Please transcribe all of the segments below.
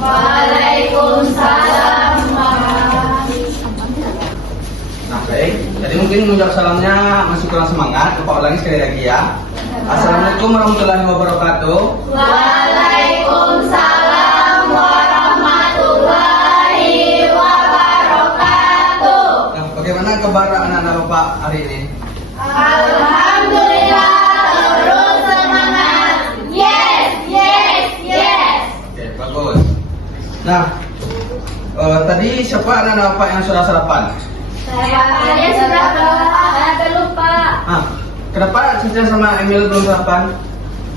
Waalaikumsalam. Nah, baik. Jadi mungkin mengucap salamnya masih kurang semangat. Bapak ulangi sekali lagi ya. Assalamualaikum warahmatullahi wabarakatuh. Waalaikumsalam warahmatullahi wabarakatuh. Nah, bagaimana kabar anak-anak Bapak hari ini? Alhamdulillah, terus semangat. Yes, yes, yes. Oke, bagus. Nah, tadi siapa anak-anak Bapak yang sudah sarapan? Saya sudah belum, Pak. Kenapa Cica sama Emil belum sarapan?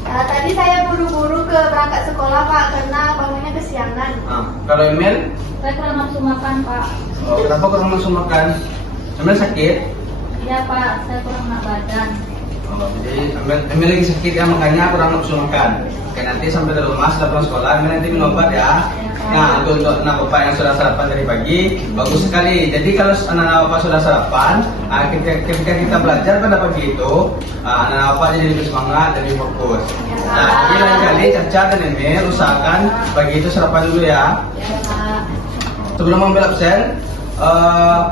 Tadi saya buru-buru berangkat sekolah, Pak, karena bangunnya kesiangan. Kalau Emil? Saya kurang nafsu makan, Pak. Kenapa kurang nafsu makan? Emil sakit? Iya, Pak, saya kurang enak badan. Jadi Emil lagi sakit ya, makanya kurang nafsu makan. Oke, nanti sampai di rumah setelah pulang sekolah Emil nanti minum obat ya. Nah, untuk anak Bapak yang sudah sarapan dari pagi, bagus sekali. Jadi kalau anak-anak Bapak sudah sarapan, ketika kita belajar pada pagi itu, anak-anak Bapak jadi lebih semangat, lebih fokus. Nah, jadi lain kali Caca dan Emil usahakan pagi itu sarapan dulu ya. Sebelum ambil absen,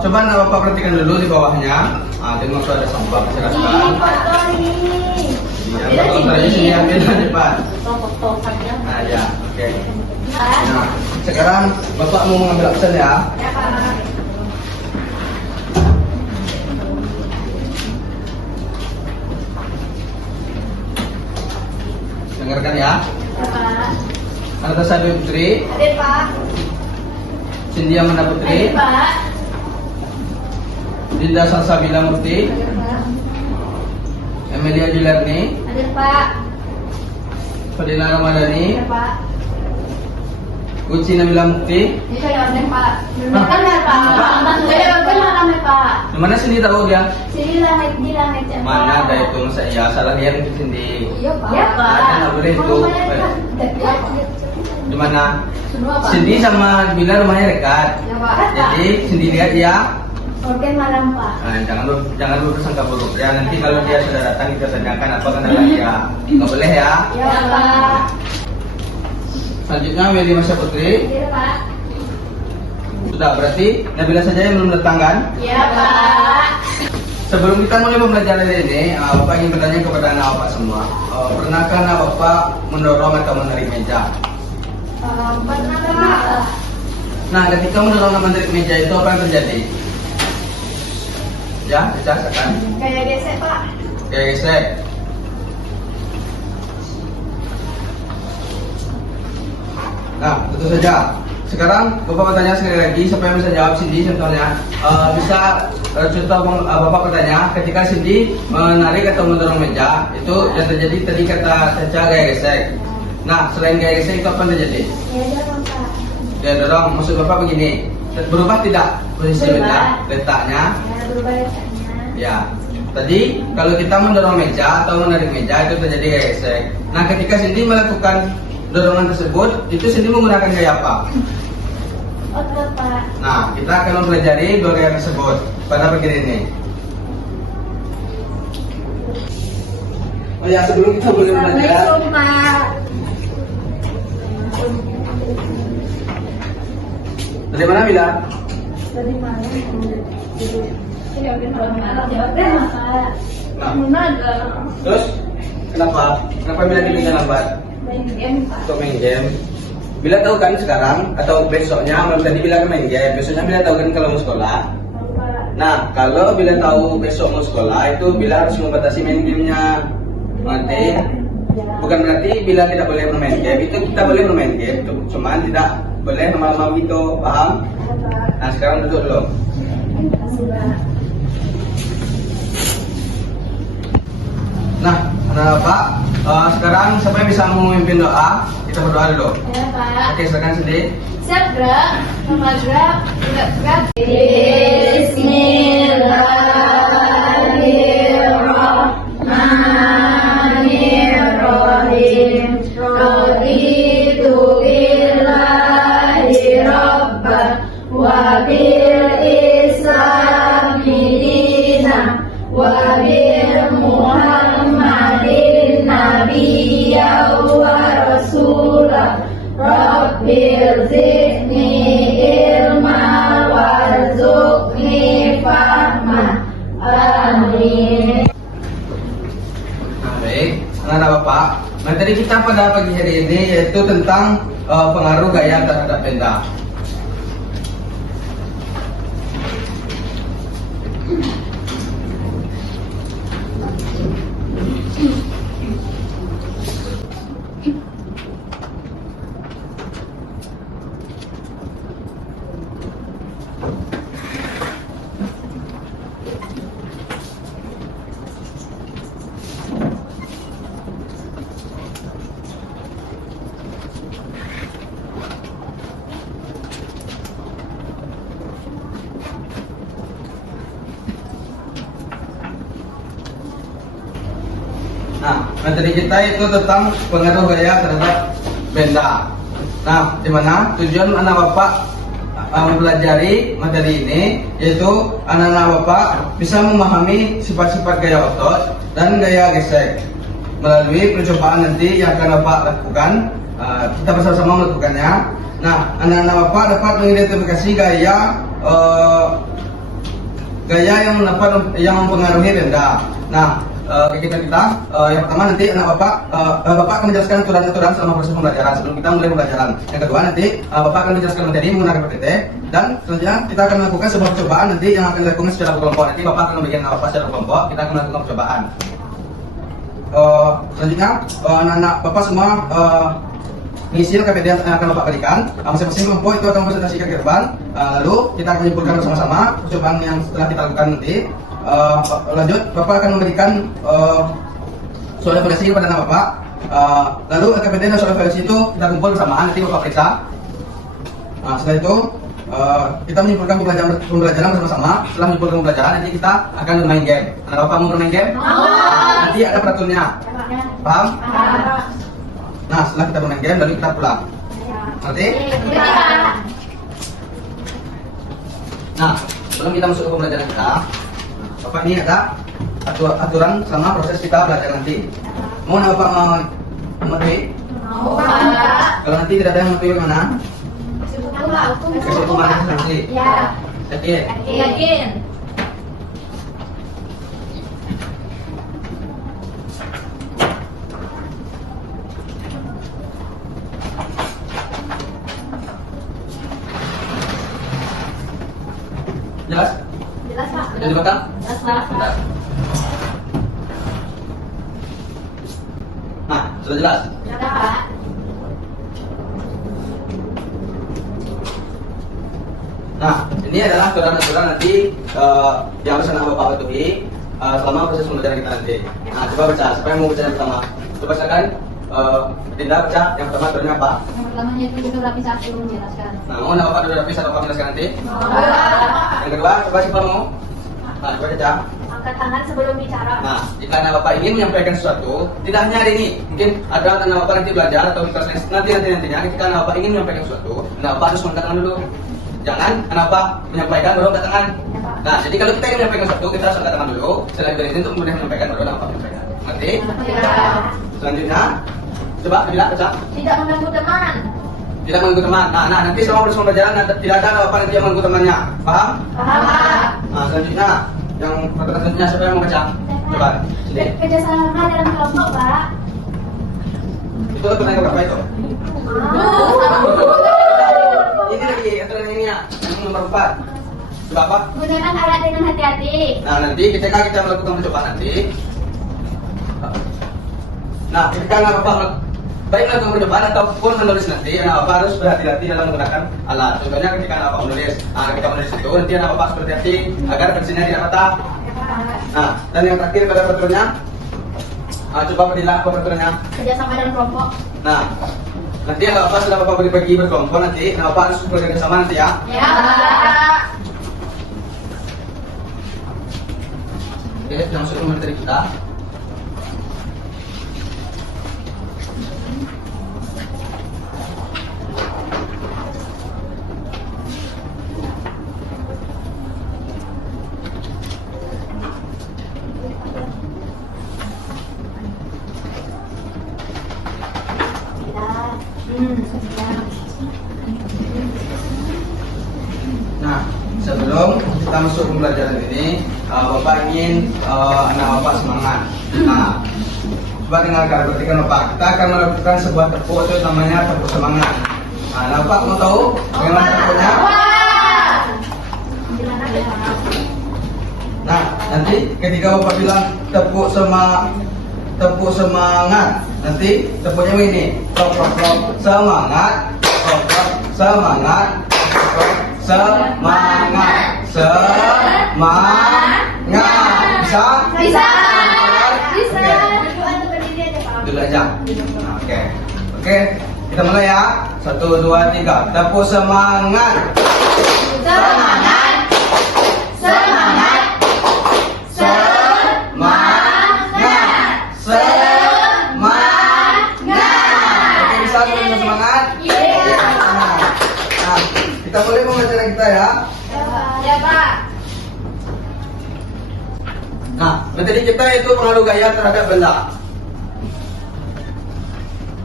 coba anak Bapak perhatikan dulu di bawahnya. Tengok ada sampah berserakan. Kalau tadi sini ambil cepat. Nah, ya, oke. Nah, sekarang Bapak mau mengambil absen ya. Ya, Pak. Dengarkan ya. Ya, Pak. Anastasia Dwi Putri, Hadir, Pak. Cindy Amanda Putri, Hadir, Pak. Dinda Salsabila Murti, Hadir, Pak. Emilia Juliarni, Hadir, Pak. Fadila Ramadhani, Hadir, Pak. Uci Nabila Mukti. Ini saya order, Pak. Kan ya, Pak. Saya order malam, Pak. Mana Cindy tahu dia? Sini langit, di langit, ya, Pak. Mana ada itu masa iya salah dia mungkin Cindy. Iya, Pak. Ya, Pak. Nah, nggak boleh itu. Di mana? Semua, Pak. Cindy sama Bila rumahnya dekat. Ya, Pak. Jadi Cindy lihat dia. Order malam, Pak. Jangan bersangka buruk ya. Nanti kalau dia sudah datang kita tanyakan apa kendala dia. Nggak boleh ya. Ya, Pak. Selanjutnya Meli Masya Putri. Hadir, Pak. Sudah berarti Nabila saja yang belum datang kan? Ya, Pak. Sebelum kita mulai pembelajaran ini, Bapak ingin bertanya kepada anak Bapak semua. Pernahkah anak Bapak mendorong atau menarik meja? Pernah, Pak. Nah, ketika mendorong atau menarik meja itu apa yang terjadi? Ya, dicasakan. Kayak gesek, Pak. Kayak gesek. Nah, tentu saja. Sekarang Bapak bertanya sekali lagi, siapa yang bisa jawab Cindy contohnya? Bisa contoh Bapak bertanya, ketika Cindy menarik atau mendorong meja, itu yang terjadi tadi kata Caca gaya gesek. Nah, selain gaya gesek itu apa yang terjadi? Ya, dorong, Pak. Dia dorong, maksud Bapak begini, berubah tidak posisi meja, letaknya? Ya, berubah letaknya. Ya, tadi kalau kita mendorong meja atau menarik meja itu terjadi gaya gesek. Nah, ketika Cindy melakukan dorongan tersebut, itu Cindy menggunakan gaya apa? Oke, Pak. Nah, kita akan mempelajari dua gaya tersebut pada bagian ini. Oh ya, sebelum kita mulai belajar, Assalamualaikum, Pak. dari mana Bila? Dari mana? Ini malam. Jawabnya, Pak. Nah, Mana? terus kenapa? Kenapa Bila dibilang lambat? Main game, Pak. Untuk main game. Bila tahu kan sekarang atau besoknya, malam tadi Bila main game, besoknya Bila tahu kan kalau mau sekolah. Nah, kalau Bila tahu besok mau sekolah, itu Bila harus membatasi main gamenya. Nanti bukan berarti Bila tidak boleh bermain game, itu kita boleh bermain game, cuman tidak boleh lama-lama gitu, paham? Nah, sekarang duduk dulu. Nah, Bapak, sekarang siapa yang bisa memimpin doa? Kita berdoa dulu. Ya, Pak. Oke, silakan Cindy. Siap, gerak. Sama gerak. Gerak. Bismillahirrahmanirrahim. Raditu billahi rabban wa bil islami dinan wa bil muhammadin nabiyya wa rasulah. irziqni ilma warzuqni fahma. Amin. Nah, baik, anak-anak Bapak. Materi kita pada pagi hari ini yaitu tentang pengaruh gaya terhadap benda. Nah, materi kita itu tentang pengaruh gaya terhadap benda. Nah, di mana tujuan anak Bapak mempelajari materi ini yaitu anak-anak Bapak bisa memahami sifat-sifat gaya otot dan gaya gesek melalui percobaan nanti yang akan Bapak lakukan. Kita bersama-sama melakukannya. Nah, anak-anak Bapak dapat mengidentifikasi gaya yang mempengaruhi benda. Nah, kita yang pertama nanti anak Bapak akan menjelaskan aturan-aturan selama proses pembelajaran sebelum kita mulai pembelajaran. Yang kedua nanti Bapak akan menjelaskan materi menggunakan PPT dan selanjutnya kita akan melakukan sebuah percobaan nanti yang akan dilakukan secara berkelompok. Nanti Bapak akan membagikan anak Bapak secara berkelompok, kita akan melakukan percobaan. Selanjutnya anak-anak Bapak semua mengisi KPD yang akan Bapak berikan. Masing-masing kelompok itu akan mempresentasikan ke depan. Lalu kita akan menyimpulkan bersama-sama percobaan yang setelah kita lakukan nanti. Lanjut, Bapak akan memberikan soal evaluasi kepada anak Bapak. Lalu KPD dan soal evaluasi itu kita kumpul bersamaan, nanti Bapak periksa. Setelah itu kita menyimpulkan pembelajaran bersama-sama. Setelah menyimpulkan pembelajaran, nanti kita akan bermain game. Anak Bapak mau bermain game? Nanti ada peraturannya. Paham? Nah, setelah kita bermain game, lalu kita pulang. Ngerti? Nah, sebelum kita masuk ke pembelajaran kita, Bapak ini ada aturan selama proses kita belajar nanti. Mau Bapak mematuhi? Mau, Pak. Kalau nanti tidak ada yang mematuhi mana? Kasih hukuman nanti. Ya. Yakin? Yakin. Jelas? Jelas, Pak. Sudah dipotong? Jelas, Pak. Bentar. Nah, sudah jelas? Sudah, Pak. Nah, ini adalah aturan-aturan nanti yang harus anak Bapak patuhi selama proses pembelajaran kita nanti. Nah, coba baca. Siapa yang mau baca yang pertama? Coba bacakan. Dinda baca. Yang pertama aturannya apa? Yang pertamanya itu duduk rapi satu menjelaskan. Nah, mau anak Bapak duduk rapi saat Bapak menjelaskan nanti? Yang kedua, coba siapa mau? Nah, coba baca. Angkat tangan sebelum bicara. Nah, jika anak Bapak ingin menyampaikan sesuatu, tidak hanya hari ini, mungkin ada anak Bapak nanti belajar atau di kelas nantinya, ketika anak Bapak ingin menyampaikan sesuatu, anak Bapak harus mengangkat tangan dulu. Jangan anak Bapak menyampaikan baru angkat tangan. Nah, jadi kalau kita ingin menyampaikan sesuatu, kita harus angkat tangan dulu. Setelah itu untuk kemudian menyampaikan baru anak Bapak menyampaikan. Ngerti? Selanjutnya, coba bilang baca. Tidak mengganggu teman. Tidak mengganggu teman. Nah, nanti selama proses pembelajaran tidak ada anak Bapak nanti yang mengganggu temannya. Paham? Paham, Pak. Nah, selanjutnya yang pertanyaan selanjutnya siapa yang mau baca? Coba. Sini. Kerjasama dalam kelompok, Pak. Itu aturan yang berapa itu? Ini lagi aturan ini ya, yang nomor 4. Coba apa? Gunakan alat dengan hati-hati. Nah, nanti ketika kita melakukan percobaan nanti, nah ketika anak Bapak baik melakukan percobaan ataupun menulis nanti, anak Bapak harus berhati-hati dalam menggunakan alat. Contohnya ketika anak Bapak menulis, ketika menulis itu nanti anak Bapak harus berhati-hati agar pensilnya tidak patah. Nah, dan yang terakhir pada peraturannya, coba berilah peraturannya. Kerjasama dalam kelompok. Nah, nanti anak Bapak setelah Bapak bagi berkelompok nanti, anak Bapak harus bekerja sama nanti ya. Ya, Pak. Oke, kita masuk ke materi kita. Ya. masuk pembelajaran ini, Bapak ingin anak Bapak semangat. Nah, coba dengarkan, perhatikan Bapak. Kita akan melakukan sebuah tepuk, itu namanya tepuk semangat. Nah, Bapak mau tahu bagaimana tepuknya? Nah, nanti ketika Bapak bilang tepuk semangat, nanti tepuknya begini. Klop, klop, klop, semangat. Klop, klop, semangat. Klop, semangat. Semangat. Bisa? Bisa. Bisa. Bisa. Duduk atau berdiri aja Pak? Dulu aja. Nah, oke. Oke, kita mulai ya. 1, 2, 3. Tepuk semangat. Semangat. Semangat. Oke, bisa dengan semangat? Iya. Nah, kita mulai pembelajaran kita ya. Ya Pak. Nah, materi kita itu pengaruh gaya terhadap benda.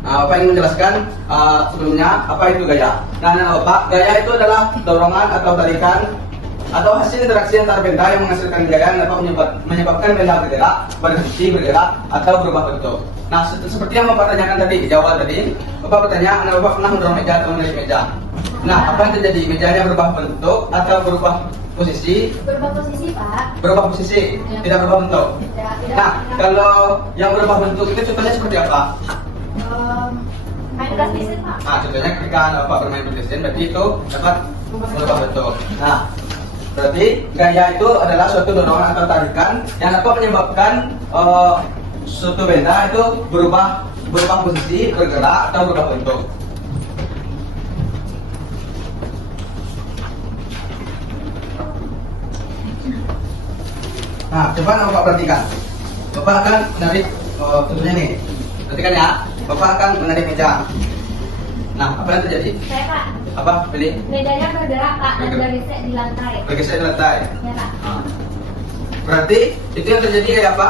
Nah, Bapak ingin menjelaskan sebelumnya apa itu gaya. Nah, Bapak, gaya itu adalah dorongan atau tarikan atau hasil interaksi antar benda yang menghasilkan gaya yang dapat menyebabkan benda bergerak, berhenti bergerak, atau berubah bentuk. Nah, seperti yang Bapak tanyakan tadi di awal tadi, Bapak bertanya, anak Bapak pernah mendorong meja atau menarik meja? Nah, apa yang terjadi? Mejanya berubah bentuk atau berubah posisi? Berubah posisi Pak. Berubah posisi, tidak berubah bentuk. Tidak. Nah, kalau yang berubah bentuk itu contohnya seperti apa? Main PlayStation Pak. Nah, contohnya ketika Bapak bermain PlayStation, berarti itu dapat berubah bentuk. Nah, berarti gaya itu adalah suatu dorongan atau tarikan yang dapat menyebabkan suatu benda itu berubah posisi, bergerak atau berubah bentuk. Nah, coba Bapak perhatikan. Bapak akan menarik contohnya nih. Perhatikan ya. Bapak akan menarik meja. Nah, apa yang terjadi? Saya Pak. Apa? Pilih. Mejanya bergerak Pak dan Bergerak. bergeser di lantai. Bergeser di lantai. Ya Pak. Nah. Berarti itu yang terjadi kayak apa?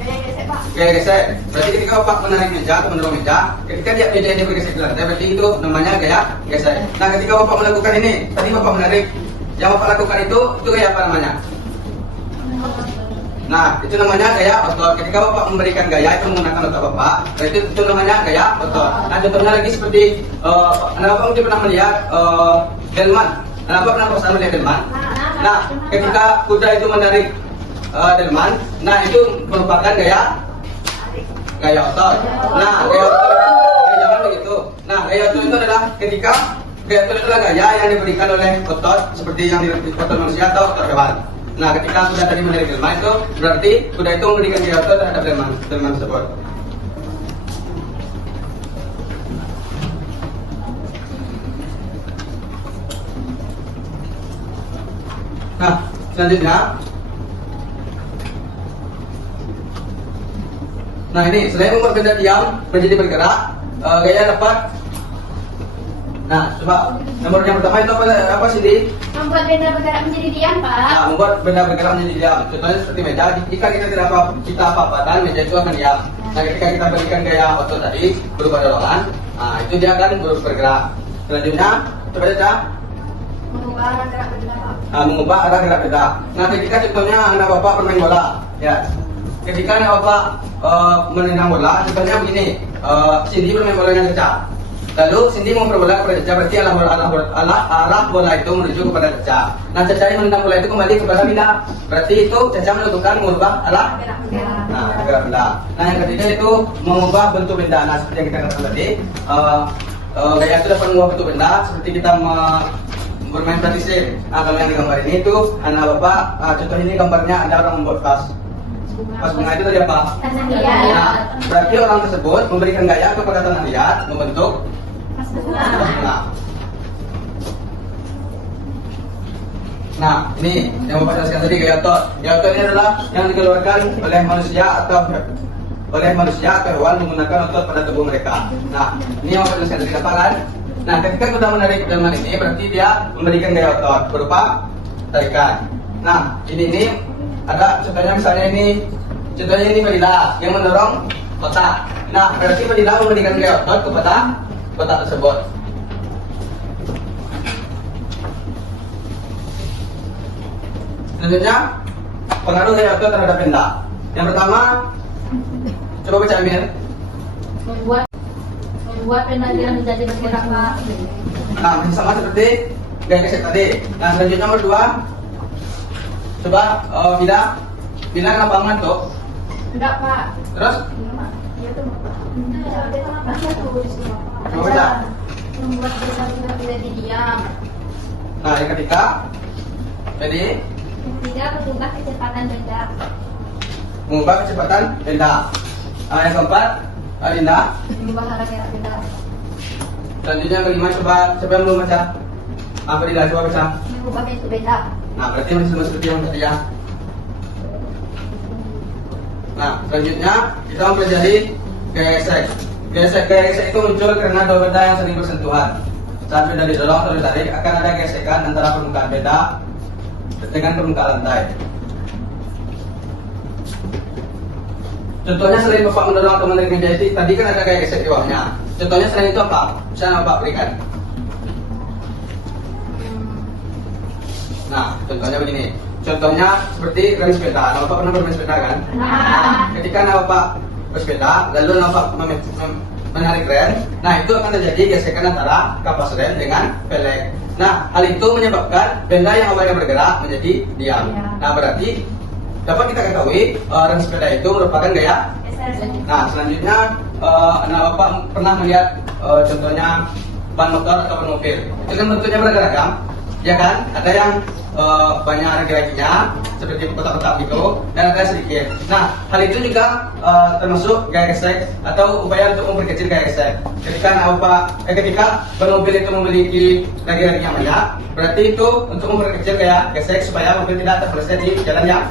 Gaya gesek Pak. Kayak geser. Berarti ketika Bapak menarik meja atau mendorong meja, ketika meja ini bergeser di lantai, berarti itu namanya gaya geser. Nah, ketika Bapak melakukan ini, tadi Bapak menarik, yang Bapak lakukan itu gaya apa namanya? Nah, itu namanya gaya otot. Ketika Bapak memberikan gaya itu menggunakan otot Bapak, berarti itu namanya gaya otot. Nah, contohnya lagi seperti anak Bapak mungkin pernah melihat delman. Anak Bapak pernah bosan melihat delman? Nah, ketika kuda itu menarik delman, nah itu merupakan gaya otot. Nah, gaya otot, jangan begitu. Nah, gaya otot itu adalah ketika gaya otot adalah gaya yang diberikan oleh otot seperti yang di otot manusia atau otot hewan. Nah, ketika kuda tadi menarik delman itu berarti kuda itu memberikan gaya otot terhadap delman tersebut. Nah, selanjutnya, nah ini selain membuat benda diam menjadi bergerak, gaya dapat. Nah, coba nomor yang pertama itu apa sih, Di? Membuat benda bergerak menjadi diam Pak. Nah, membuat benda bergerak menjadi diam. Contohnya seperti meja. Jika kita tidak apa-apa, meja itu akan diam. Nah, ketika kita berikan gaya otot tadi berubah dorongan, nah itu dia akan bergerak. Selanjutnya, coba saja. Mengubah arah gerak benda Pak. Nah, mengubah arah gerak benda. Nah, ketika contohnya anak Bapak bermain bola, ya. Ketika anak Bapak menendang bola, contohnya begini. Cindy bermain bola dengan Caca. Lalu Cindy mau berbola kepada Caca, berarti arah bola itu menuju kepada Caca. Nah, Caca yang menendang bola itu kembali kepada benda. Berarti itu Caca melakukan mengubah arah Gerak benda. nah, gerak benda. Nah, yang ketiga itu mengubah bentuk benda. Nah, seperti yang kita katakan tadi, gaya itu dapat mengubah bentuk benda seperti kita bermain PlayStation. Nah, kalau yang digambar ini itu anak Bapak, contoh ini gambarnya ada orang membuat tas. Pas bunga itu tadi apa? Tanah Nah, liat. berarti orang tersebut memberikan gaya kepada tanah liat membentuk Pas tas bunga. bunga. Nah, ini yang Bapak jelaskan tadi gaya otot. Gaya otot ini adalah yang dikeluarkan oleh manusia atau hewan menggunakan otot pada tubuh mereka. Nah, ini yang Bapak jelaskan tadi apa kan? Nah, ketika kita menarik delman ini berarti dia memberikan gaya otot berupa tarikan. Nah, ini ada contohnya misalnya ini Fadila yang mendorong kotak. Nah, berarti Fadila memberikan gaya otot kepada kotak tersebut. Selanjutnya, pengaruh gaya otot terhadap benda. Yang pertama, coba baca Amir. Membuat penampilan menjadi bergerak, Pak. Nah, masih sama seperti gaya gesek tadi. Nah, selanjutnya nomor 2. Coba Bila kenapa mengantuk? Enggak, Pak. Terus? Iya tuh. Coba baca. Membuat penampilan menjadi diam. Nah, yang ketiga, jadi Ketiga, mengubah kecepatan benda. mengubah kecepatan benda. Nah, yang keempat, Adinda. Mengubah arah gerak benda. Selanjutnya yang kelima, coba siapa yang belum baca? Apa Adinda, coba baca. Mengubah bentuk benda. Nah, berarti masih sama seperti yang tadi ya. Nah, selanjutnya kita mempelajari gaya gesek. Gaya gesek itu muncul karena dua benda yang sering bersentuhan. Saat benda didorong atau ditarik, akan ada gesekan antara permukaan benda dengan permukaan lantai. Contohnya selain Bapak mendorong atau menarik meja itu, tadi kan ada gaya gesek di bawahnya. Contohnya selain itu apa? Bisa Bapak berikan? Nah, contohnya begini. Contohnya seperti rem sepeda. Nah, Bapak pernah bermain sepeda kan? Ketika Bapak bersepeda, lalu Bapak menarik rem, nah itu akan terjadi gesekan antara kapas rem dengan pelek. Nah, hal itu menyebabkan benda yang awalnya bergerak menjadi diam. Nah, berarti dapat kita ketahui rem sepeda itu merupakan gaya. Nah, selanjutnya, Bapak pernah melihat contohnya ban motor atau ban mobil. Itu kan bentuknya beragam, ya kan? Ada yang banyak laki-lakinya seperti kotak-kotak gitu, dan ada sedikit. Nah, hal itu juga termasuk gaya gesek atau upaya untuk memperkecil gaya gesek. Ketika ban mobil itu memiliki laki-lakinya banyak, berarti itu untuk memperkecil gaya gesek supaya mobil tidak terpeleset di jalan yang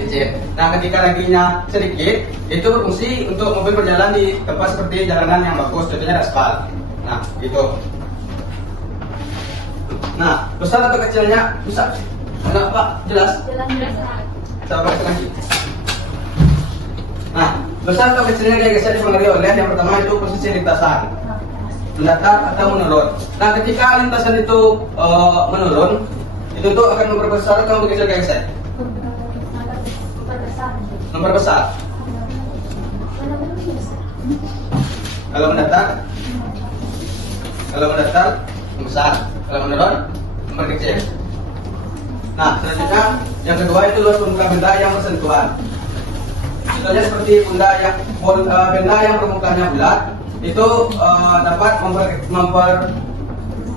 licin. Nah, ketika lakinya sedikit, itu berfungsi untuk mobil berjalan di tempat seperti jalanan yang bagus, contohnya aspal. Nah, gitu. Nah, besar atau kecilnya bisa? Enggak Pak, jelas? Jelas. Coba baca lagi. Nah, besar atau kecilnya gaya gesek dipengaruhi oleh yang pertama itu posisi lintasan, mendatar atau menurun. Nah, ketika lintasan itu menurun, itu tuh akan memperbesar atau memperkecil gaya gesek? Memperbesar. Kalau mendatar membesar. Kalau menurun, memperkecil. Nah, selanjutnya yang kedua itu luas permukaan benda yang bersentuhan. Contohnya seperti benda yang permukaannya bulat, itu dapat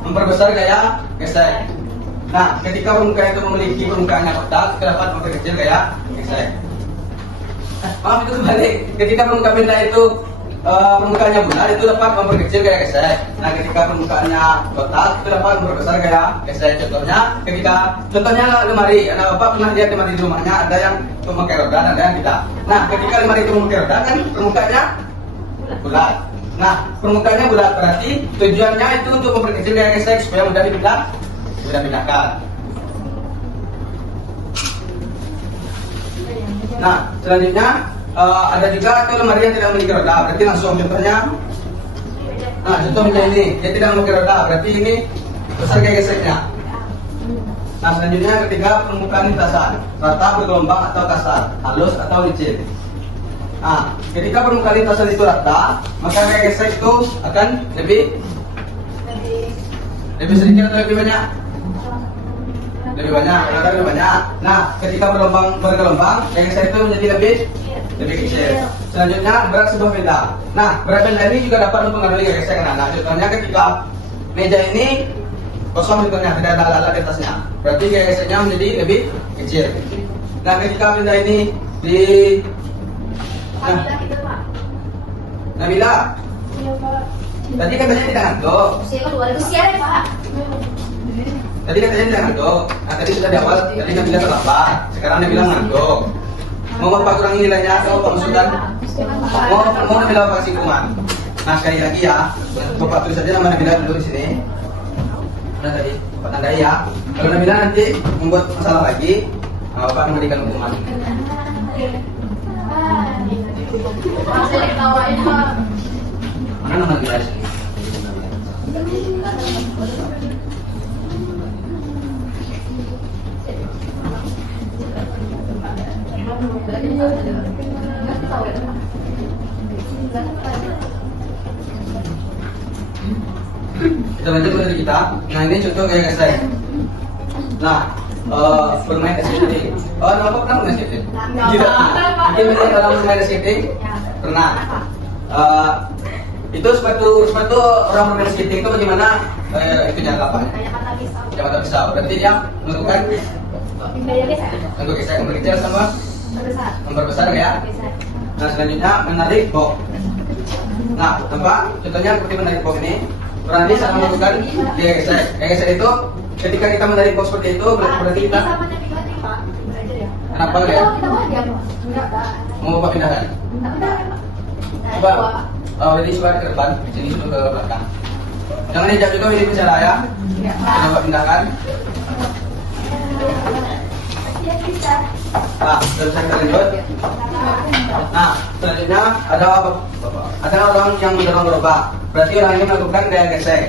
memperbesar gaya gesek. Nah, ketika permukaan itu memiliki permukaannya kotak, itu dapat memperkecil gaya gesek. Maaf, itu kembali. Ketika permukaan benda itu permukaannya bulat, itu dapat memperkecil gaya gesek. Nah, ketika permukaannya kotak, itu dapat memperbesar gaya gesek. Contohnya lemari. Nah, Bapak pernah lihat lemari di rumahnya, ada yang memakai roda, ada yang tidak. Nah, ketika lemari itu memakai roda, kan permukaannya bulat. Nah, permukaannya bulat berarti tujuannya itu untuk memperkecil gaya gesek supaya mudah dipindahkan. Nah, selanjutnya ada juga itu lemari yang tidak memiliki roda, berarti langsung contohnya. Nah, contohnya ini, dia tidak memiliki roda, berarti ini besar gaya geseknya. Nah, selanjutnya ketiga permukaan lintasan, rata, bergelombang atau kasar, halus atau licin. Nah, ketika permukaan lintasan itu rata, maka gaya gesek itu akan lebih sedikit atau lebih banyak? Lebih banyak. Nah, ketika bergelombang, gaya gesek itu menjadi lebih kecil. Selanjutnya berat sebuah benda. Nah, berat benda ini juga dapat mempengaruhi gaya gesek. Nah, contohnya ketika meja ini kosong, contohnya tidak ada alat di atasnya, berarti gaya geseknya menjadi lebih kecil. Nah, ketika benda ini Nabila, tadi katanya tidak ngantuk. Usia ya, Pak. Tadi katanya tidak ngantuk. Nah, tadi sudah di awal, tadi Nabila terlambat. Sekarang Nabila ngantuk. Mau Bapak kurangi nilainya atau Bapak masukkan? Mau Nabila Bapak kasih hukuman. Nah, sekali lagi ya, Bapak tulis saja nama Nabila dulu di sini. Nah, tadi Bapak tandai ya. Kalau Nabila nanti membuat masalah lagi, Bapak memberikan hukuman. Saya ketawain, Pak. Mana nama Nabila? Nggak tahu ya. Kita lanjut ke dari kita. Nah ini contoh kayak gesek. Nah, bermain skating. Oh, nama apa pernah bermain skating? Tidak. Mungkin melihat orang bermain skating? Pernah. Itu sepatu orang bermain skating itu bagaimana? Itu jangan apa? Kayak kata pisau. Jangan tak pisau. Berarti dia melakukan Kayak gesek. untuk gesek memperkecil sama Terbesar. memperbesar ya. Gesek. Nah selanjutnya menarik box. Nah, nampak? Contohnya seperti menarik box ini. Berarti saat melakukan dia gesek. Yang gesek itu ketika kita menarik box seperti itu berarti kita sama navigasi Pak. Belajar ya. kenapa ya? Kita mau dia Pak. Enggak, Mau bapak pindahkan? enggak. Coba, berarti coba ke depan, sini sudah ke belakang. Jangan dijak juga ini bicara ya. Coba pindahkan. Nah, terus kita lanjut. Nah, selanjutnya ada apa? Ada orang yang mendorong gerobak. Berarti orang ini melakukan gaya gesek.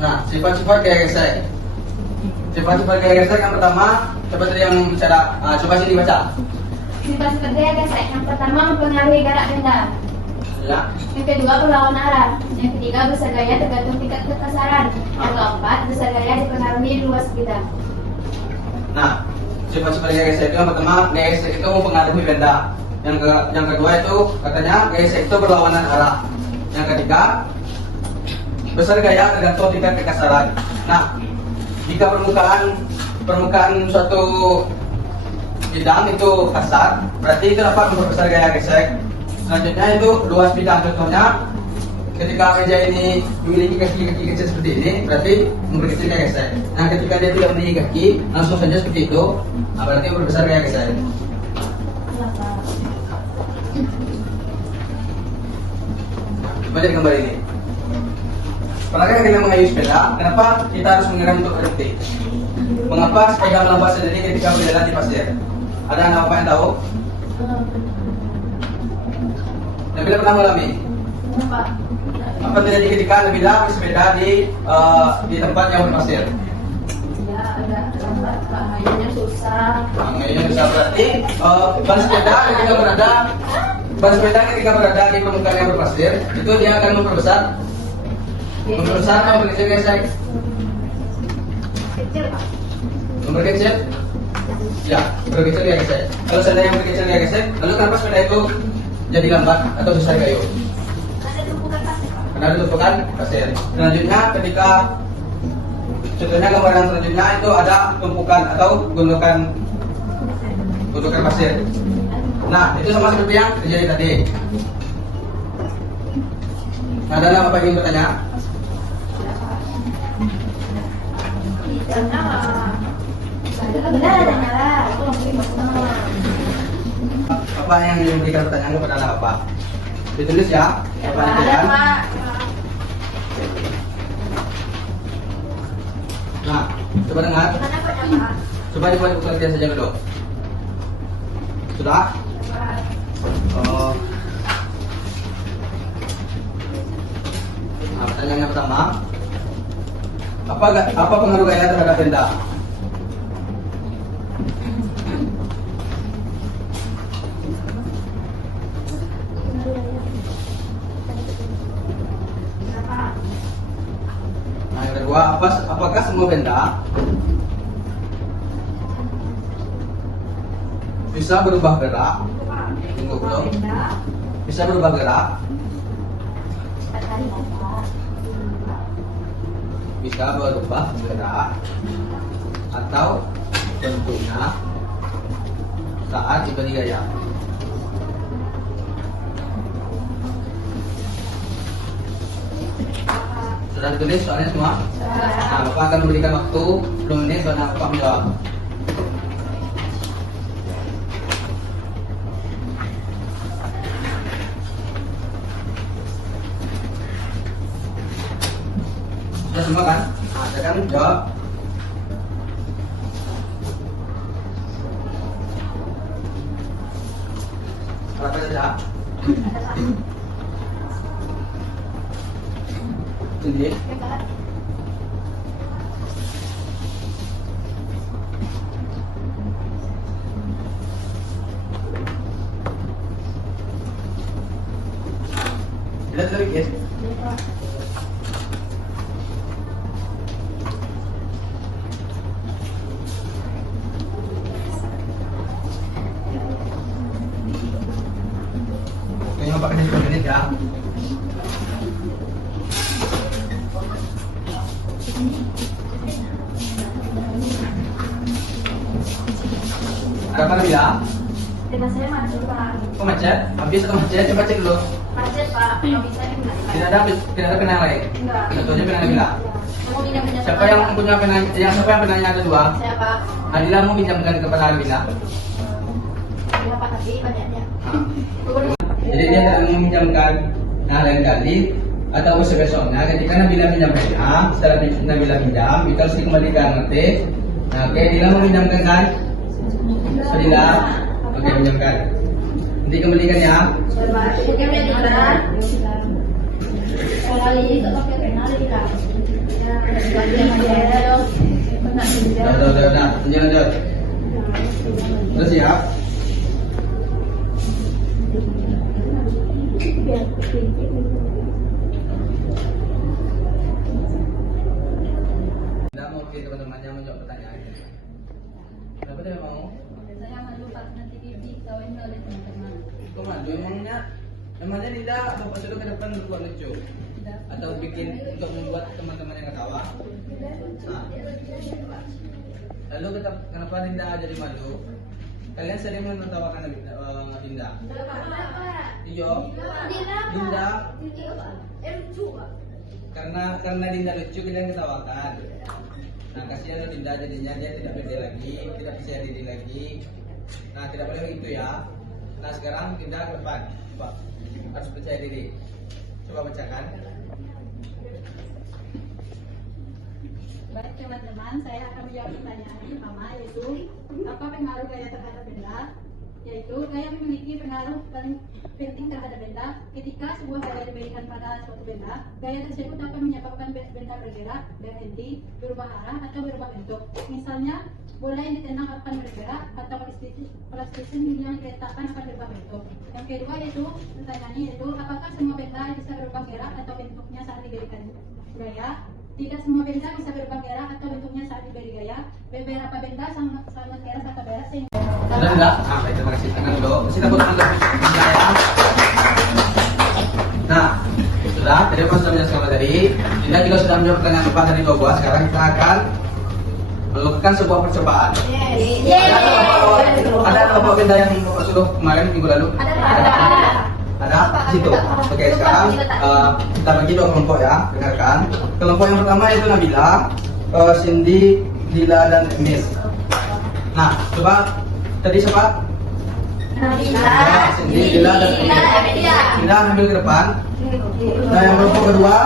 Nah, sifat-sifat gaya gesek. Sifat-sifat gaya gesek yang pertama, coba tadi yang bicara. Coba sini baca. Sifat-sifat gaya gesek. Yang pertama mempengaruhi gerak benda. Ya. Yang kedua berlawan arah. Yang ketiga besar gaya tergantung tingkat kekasaran. Yang keempat besar gaya dipengaruhi luas bidang. Nah, sifat-sifat gaya gesek itu yang pertama, gaya gesek itu mempengaruhi benda. Yang kedua itu katanya gaya gesek itu berlawanan arah. Yang ketiga besar gaya tergantung tingkat kekasaran. Nah, jika permukaan suatu bidang itu kasar, berarti itu dapat memperbesar gaya gesek. Selanjutnya itu luas bidang, contohnya ketika meja ini memiliki kaki-kaki kecil seperti ini, berarti memperkecil gaya gesek. Nah, ketika dia tidak memiliki kaki, langsung saja seperti itu, berarti memperbesar gaya gesek. Coba lihat gambar ini. Pernahkah kita mengayuh sepeda? Kenapa kita harus mengerem untuk berhenti? Mengapa sepeda melambat sendiri ketika berjalan di pasir? Ada anak apa yang tahu? Nabila pernah mengalami? Apa terjadi ketika Nabila bersepeda di tempat yang berpasir? Ya, agak lambat Pak. Ngayuhnya susah. Ngayuhnya bisa berarti ban sepeda ketika berada di permukaan yang berpasir, itu dia akan memperbesar atau memperkecil gesek? Kecil Pak. Memperkecil? Ya, memperkecil ya gesek. Kalau seandainya memperkecil ya gesek, lalu kenapa sepeda itu jadi lambat atau susah kayu? Ada tumpukan pasir Pak. Karena ada tumpukan pasir. Selanjutnya ketika contohnya gambaran selanjutnya itu ada tumpukan atau gundukan pasir. Nah, itu sama seperti yang terjadi tadi. Nah, ada apa yang ingin bertanya? Benar ada nyala. Apa yang ingin memberikan pertanyaan kepada anak apa? Ditulis ya. Apa yang Ada ditulis? Pak. Nah, coba dengar. Gimana Pak? Coba dibuat pengertian saja dulu. Sudah? Oh. Nah, pertanyaan yang pertama, apa pengaruh gaya terhadap benda? Nah, yang kedua, apakah semua benda bisa berubah gerak? Tunggu belum? Bisa berubah gerak? Bisa berubah gerak atau bentuknya saat diberi gaya. Sudah ditulis soalnya semua? Nah, Bapak akan memberikan waktu 10 menit karena Bapak menjawab. Sudah semua kan? Nah, saya kan jawab. Berapa saja? Sendiri. Lihat lagi guys. Kayaknya Pak kasih 10 menit ya. Ada apa lagi ya? Tema saya macet Pak. Kok macet? Habis atau macet? Coba cek dulu. Macet Pak. Nggak bisa ini nggak Tidak ada pena lain. Enggak. Satu aja pena Nabila. Mau pinjam-pinjam. Siapa yang punya pena? Siapa yang penanya ada dua? Siapa? Adila mau pinjamkan kepada Nabila. Iya Pak, tapi banyaknya. Jadi dia tidak meminjamkan lain kali atau besok-besoknya ketika Nabila pinjamkannya, setelah Nabila pinjam, itu harus dikembalikan, ngerti? Nah, oke, Dila meminjamkan kan? Dila, oke, pinjamkan. Nanti kembalikan ya. Oke, benar. Kalau ini tak pakai pena lagi lah. Udah, lanjut. Udah siap? Tidak mau pilih teman-temannya menjawab pertanyaan. Kenapa tidak mau? Saya malu Pak nanti diketawain oleh teman-teman. Kok malu emangnya? Emangnya tidak bapak sudah ke depan berbuat lucu? Atau bikin untuk membuat teman-teman yang ketawa? Nah. Lalu kenapa Dinda jadi malu? Kalian sering menertawakan Dinda? Iya. Dinda. Karena Dinda lucu kalian ketawakan. Nah, kasihan Dinda jadinya dia tidak pede lagi, tidak percaya diri lagi. Nah, tidak boleh begitu ya. Nah, sekarang Dinda ke depan. Coba harus percaya diri. Coba bacakan. Baik teman-teman, saya akan menjawab pertanyaan yang pertama, yaitu apa pengaruh gaya terhadap benda? Yaitu gaya memiliki pengaruh paling penting terhadap benda. Ketika sebuah gaya diberikan pada suatu benda, gaya tersebut dapat menyebabkan benda bergerak, berhenti, berubah arah atau berubah bentuk. Misalnya, bola yang ditendang akan bergerak atau plastisin yang diletakkan akan berubah bentuk. Yang kedua yaitu pertanyaannya yaitu apakah semua benda bisa berubah gerak atau bentuknya saat diberikan gaya? Tidak semua benda bisa berubah gerak atau bentuknya saat diberi gaya. Beberapa benda sangat keras atau berat sehingga. Sudah enggak? Oke, terima kasih. Tangan dulu. Kita buat tangan dulu. Nah, sudah. Jadi pas sudah menjelaskan tadi, Dinda juga sudah menjawab pertanyaan lepas dari dua buah. Sekarang kita akan melakukan sebuah percobaan. Ada bapak benda yang bapak suruh kemarin minggu lalu? Ada di situ. Oke, sekarang kita bagi dua kelompok ya. Dengarkan. Kelompok yang pertama itu Nabila, Cindy, Dila dan Emis. Nah, coba tadi siapa? Nabila, Cindy, Dila dan Emis. Dila ambil ke depan. Nah, yang kelompok kedua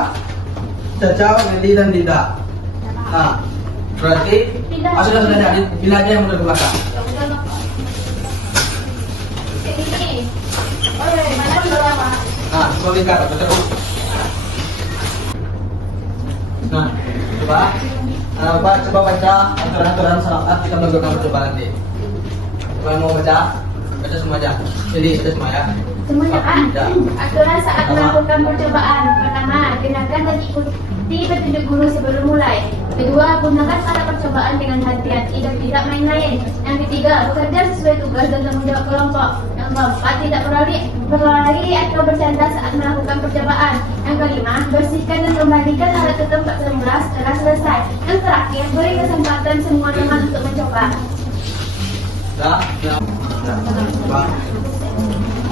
Caca, Nelly dan Dinda. Nah, berarti sudah jadi. Dila aja yang mundur ke belakang. Nah, coba lingkar, betul. Nah, coba baca aturan-aturan saat kita melakukan percobaan nanti. Kalau mau baca semua aja. Jadi sudah semua ya. semuanya Pak. Aturan saat melakukan percobaan. Pertama, dengarkan dan ikuti petunjuk guru sebelum mulai. Kedua, gunakan pada percobaan dengan hati-hati dan tidak main-main. Yang ketiga, bekerja sesuai tugas dan tanggung jawab kelompok. Yang keempat, tidak berlari atau bercanda saat melakukan percobaan. Yang kelima, bersihkan dan kembalikan alat ke tempat semula setelah selesai. Yang terakhir, beri kesempatan semua teman untuk mencoba. Bang.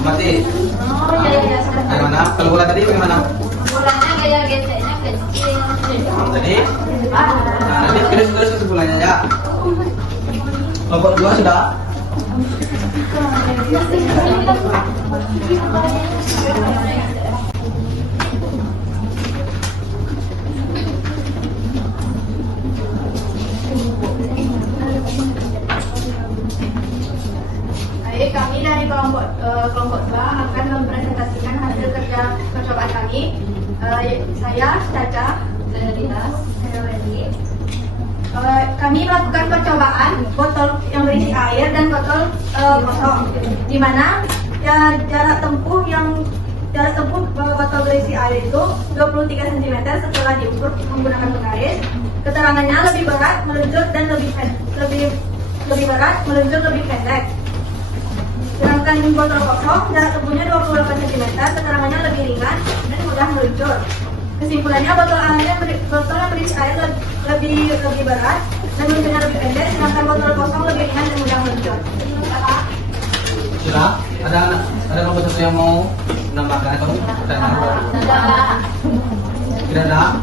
Mati. Oh iya. Bagaimana? Kalau bola tadi bagaimana? Bolanya gaya geseknya kecil. Tadi? Nah, nanti terus ke bolanya ya. Kelompok dua sudah. Baik, kami dari kelompok 2 akan mempresentasikan hasil kerja percobaan kami. Saya Caca, Saya Dinas. Saya Wendy. kami melakukan percobaan botol yang berisi air dan botol kosong, di mana ya, jarak tempuh botol berisi air itu 23 cm setelah diukur menggunakan penggaris. Keterangannya lebih berat, meluncur dan lebih berat, meluncur lebih pendek. Sedangkan botol kosong jarak tempuhnya 28 cm, keterangannya lebih ringan dan mudah meluncur. Kesimpulannya botol yang berisi air lebih berat dan meluncurnya lebih pendek, sedangkan botol kosong lebih ringan dan mudah meluncur. Sudah? Ada nomor satu yang mau menambahkan atau pertanyaan? Tidak ada?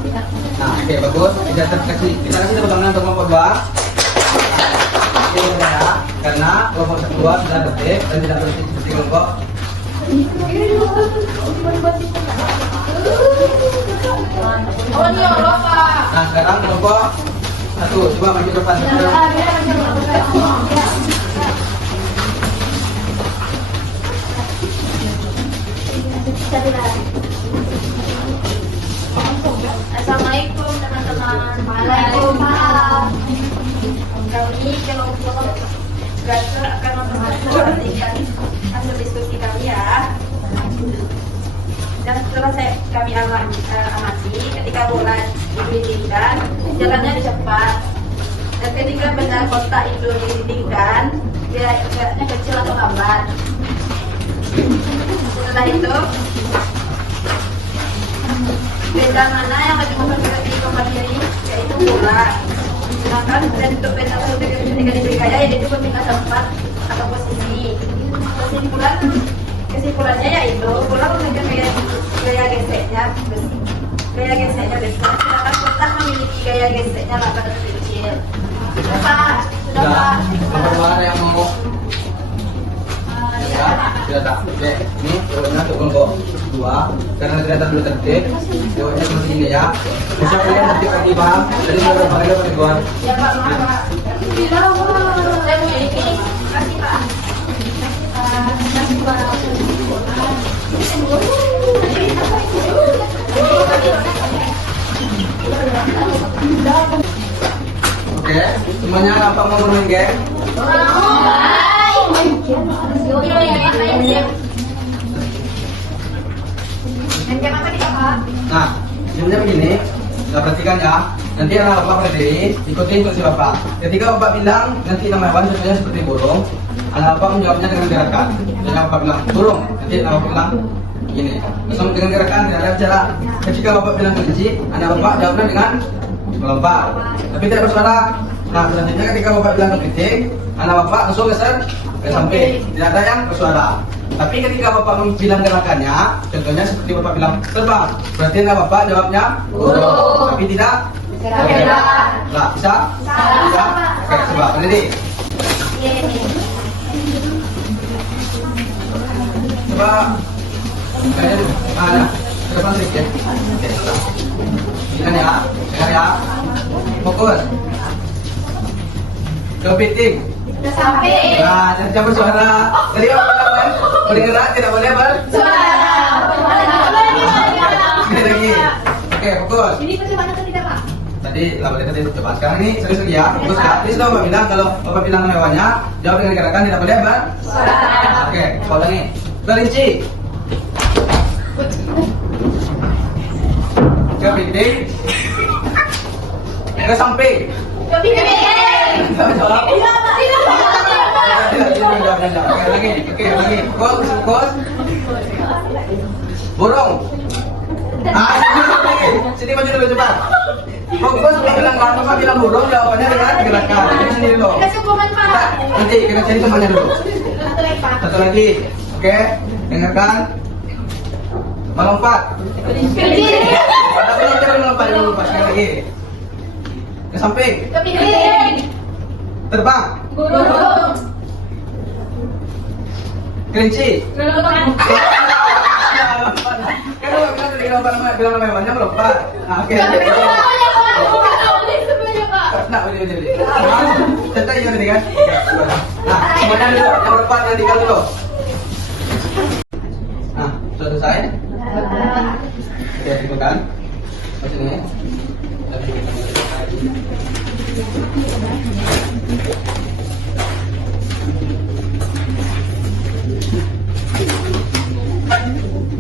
Nah, oke, bagus. Kita kasih tepuk tangan untuk kelompok 2. Oke, ya. Karena kelompok 2 sudah tertib dan tidak berhenti seperti kelompok. Nah, sekarang kelompok 1, coba maju ke depan. Assalamualaikum teman-teman. Waalaikumsalam. Kami kelompok belajar akan memperhatikan hasil diskusi kami ya. Dan setelah kami amati, ketika bola didindingkan, jalannya cepat. Dan ketika benda kotak itu didindingkan, dia geraknya kecil atau lambat. Setelah itu, benda mana yang lebih mempercepat kehidupan diri, yaitu bola. Sedangkan bentuk benda ketika diberi gaya yaitu berpindah tempat atau posisi. Kesimpulannya yaitu bola memiliki gaya geseknya besar, sedangkan kotak memiliki gaya geseknya lambat atau kecil. Sudah Pak? Nomor 2 ada yang mau? Tidak ada. Oke, ini jawabannya untuk kelompok 2 karena kelihatan belum tertib. Jawabannya seperti ini ya. Bisa kalian tertib lagi paham? Jadi sudah berapa kali pertemuan? Ya Pak, maaf Pak. Saya memiliki. Kasih Pak. Kasih Pak. Oke, semuanya apa mau bermain game? Nah, sebenarnya begini, kita perhatikan ya. Nanti anak bapak berdiri, ikuti instruksi bapak. Ketika bapak bilang nanti nama hewan contohnya seperti burung, anak bapak menjawabnya dengan gerakan. Jadi bapak bilang burung, nanti anak bapak bilang begini. Langsung dengan gerakan, tidak ada bicara. Ketika bapak bilang kelinci, anak bapak jawabnya dengan melompat. Tapi tidak bersuara. Nah, selanjutnya ketika bapak bilang kepiting, anak bapak langsung geser ke samping. Tidak ada yang bersuara. Tapi ketika bapak bilang gerakannya, contohnya seperti bapak bilang terbang, berarti anak bapak jawabnya burung. Tapi tidak bergerak. Nah, bisa? Bisa? Oke, coba berdiri. Coba kalian ada ke depan sedikit. Oke, dengar ya, dengar ya. Fokus. Kepiting. Sampai. Nah, jangan bersuara. Jadi apa bilang kan? Bergerak tidak boleh bersuara. Sekali lagi. Oke, fokus. Ini percobaan atau tidak Pak? Tadi lah boleh tadi coba. Sekarang ini serius lagi ya. Fokus ya. Jadi sudah bapak bilang kalau bapak bilang hewannya jawab dengan gerakan tidak boleh bersuara. Oke, coba lagi. Kelinci. Kepiting. Ke samping. Oke, lagi. Fokus. Burung. Sini maju dulu cepat. Fokus bilang burung, jawabannya dengan gerakan. Ini sendiri loh. Nanti kita cari temannya dulu. Satu lagi. Oke, dengarkan. Melompat. Melompat. Sekali lagi. Ke samping. Terbang. Kelinci. Kan bilang nama hewannya melompat. Nah, oke. Nah, berdiri. Cetak iya tadi kan? Nah, semuanya dulu. Yang melompat nanti kan dulu. Nah, sudah selesai? Oke, itu kan. Sini.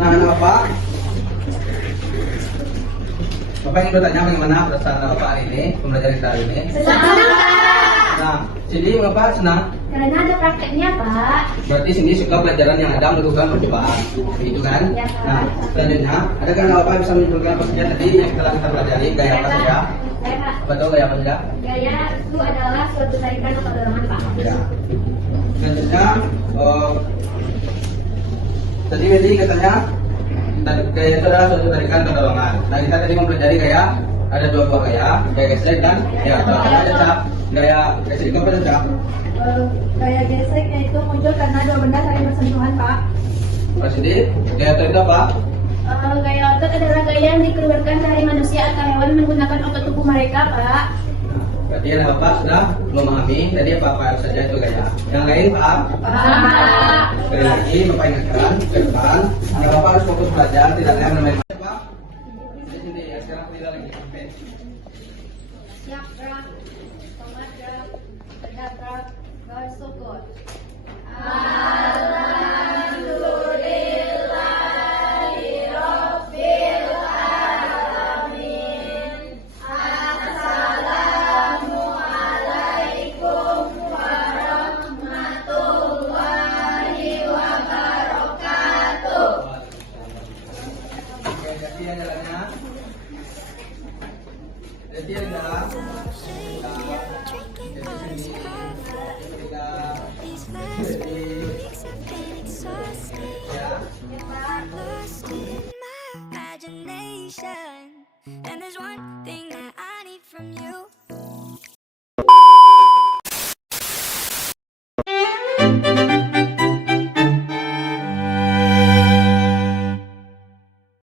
Nah, anak bapak Bapak ingin bertanya bagaimana perasaan Bapak hari ini, mempelajari kita hari ini? Senang, Pak. Nah, Cindy mengapa senang? Karena ada prakteknya, Pak. Berarti Cindy suka pelajaran yang ada melakukan percobaan, begitu kan? Ya, Pak. Nah, selanjutnya, adakah Bapak bisa menyimpulkan apa saja tadi yang telah kita pelajari? Gaya apa saja? Pak. Betul, gaya apa saja? Gaya itu adalah suatu tarikan atau dorongan, Pak. Ya. Selanjutnya, tadi Wendy katanya gaya itu adalah suatu tarikan atau dorongan. Nah, kita tadi mempelajari gaya, ada dua buah gaya gesek dan gaya apa? Gaya gesek itu apa saja? Gaya gesek yaitu muncul karena dua benda saling bersentuhan, Pak. Mas Cindy, gaya otot itu apa? Gaya otot adalah gaya yang dikeluarkan dari manusia atau hewan menggunakan otot tubuh mereka, Pak. Berarti Bapak sudah memahami tadi apa saja itu gaya. Yang lain Pak? Pak. Sekali lagi Bapak ingatkan ke depan, Bapak harus fokus belajar, tidak lain bermain. Pak, di sini ya sekarang tidak lagi. Oke. Siap, gerak. Tomat gerak. Tegak gerak. Bersyukur. Oke, jadi yang jalannya. Jadi yang dalam. Lost in my imagination.